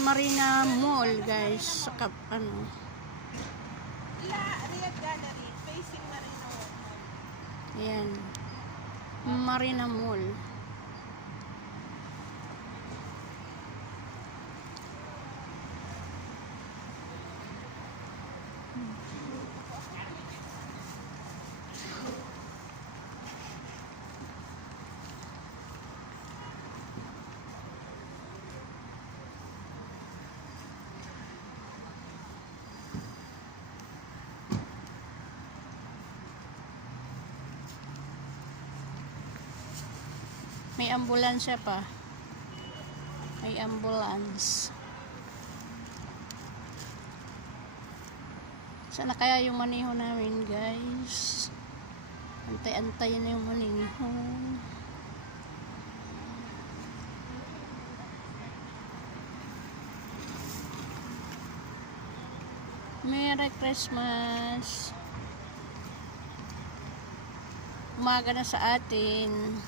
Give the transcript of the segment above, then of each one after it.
Marina Mall, guys. Sa ano. Riyadh Gallery, facing Marina Mall. Ayan. Marina Mall. May ambulansya pa. May ambulance. Sana kaya yung maniho namin, guys. Antay-antay na yung maniho. Merry Christmas. Umaga na sa atin.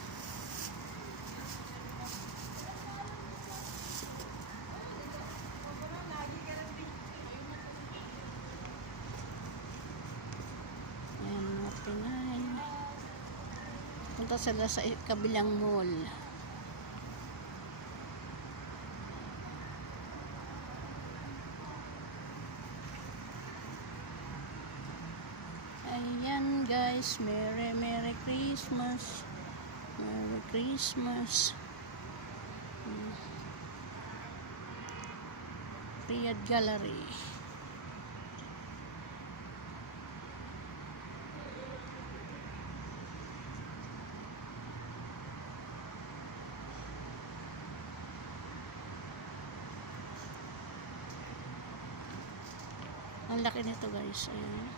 Pinay. Punta sila sa kabilang mall. Ayan, guys, Merry Christmas. Merry Christmas. Riyadh Gallery. Ang laki nito, guys. Ayan.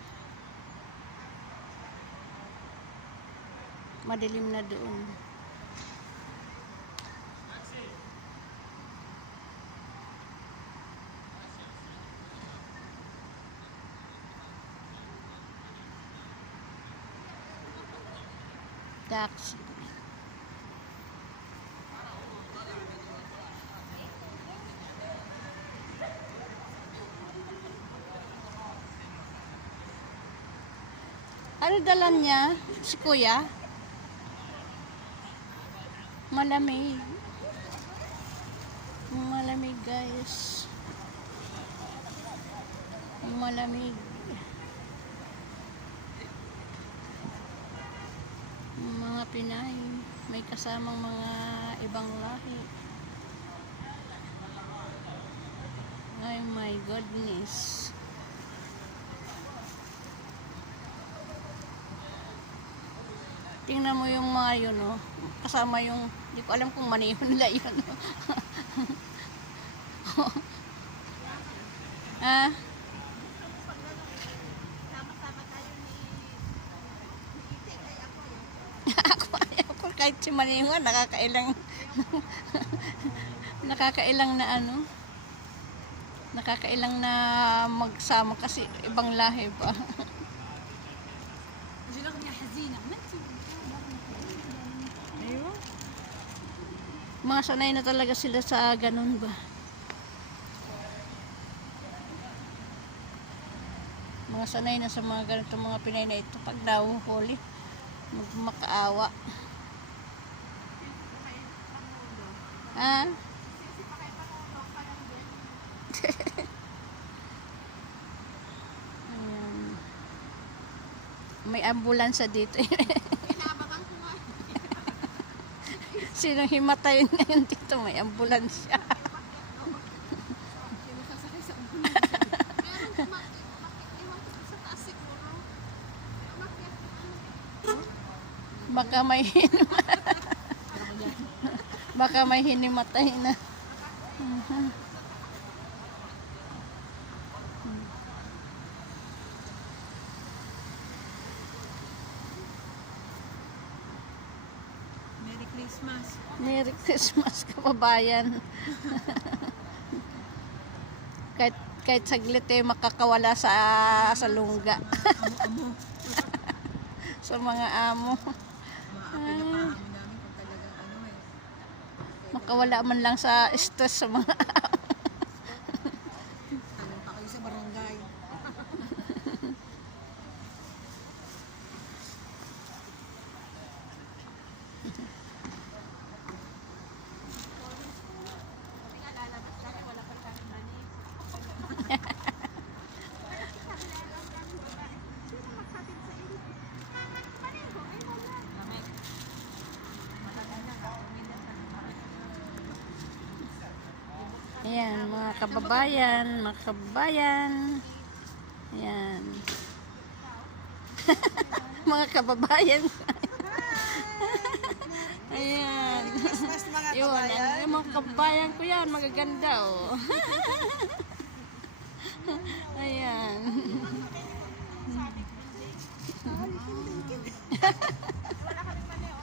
Madilim na doon. Taxi. Ano dala niya? Si kuya? Malamig. Malamig, guys. Malamig. Mga Pinay. May kasamang mga ibang lahi. Ay, my goodness. Tingnan mo yung mga yun, oh. Kasama yung, hindi ko alam kung maniho nila yun. Ah? Sama-sama tayo ni Itik. Ay, ako yun. ako kahit si maniho, nakakailang nakakailang na ano, nakakailang na magsama kasi ibang lahi pa. Mga sanay na talaga sila sa ganun ba. Mga sanay na sa mga ganito mga Pinay na ito pag nahuhuli magmakaawa. Ha? Ayan. May ambulansya dito. Sinong himatayin ngayon dito? May ambulansya. Baka may hinimatay na. Merry Christmas. Merry Christmas, kababayan. kahit saglit eh makakawala sa lungga. Amo-amo. Sa mga amo. Maaapin na pa amin namin kung talagang ano eh. Makawala man lang sa stress sa mga amo. Kasi nga lalabas kami, wala pa kami money. Sino maghatid sa inyo? Maneho, ay wala. Ayan, mga kababayan, mga kababayan. Ayan. Mga kababayan. Ayan. Christmas mga Yun, kabayan. ang mga kababayan ko yan, magaganda oh. Ayan. Wala kami maneho.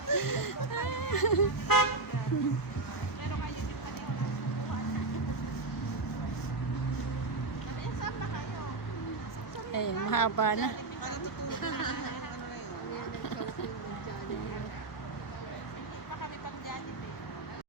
Pero kayo din maneho lang kukuha. Saan ba kayo? Ayun, mahaba na. Para tutulog.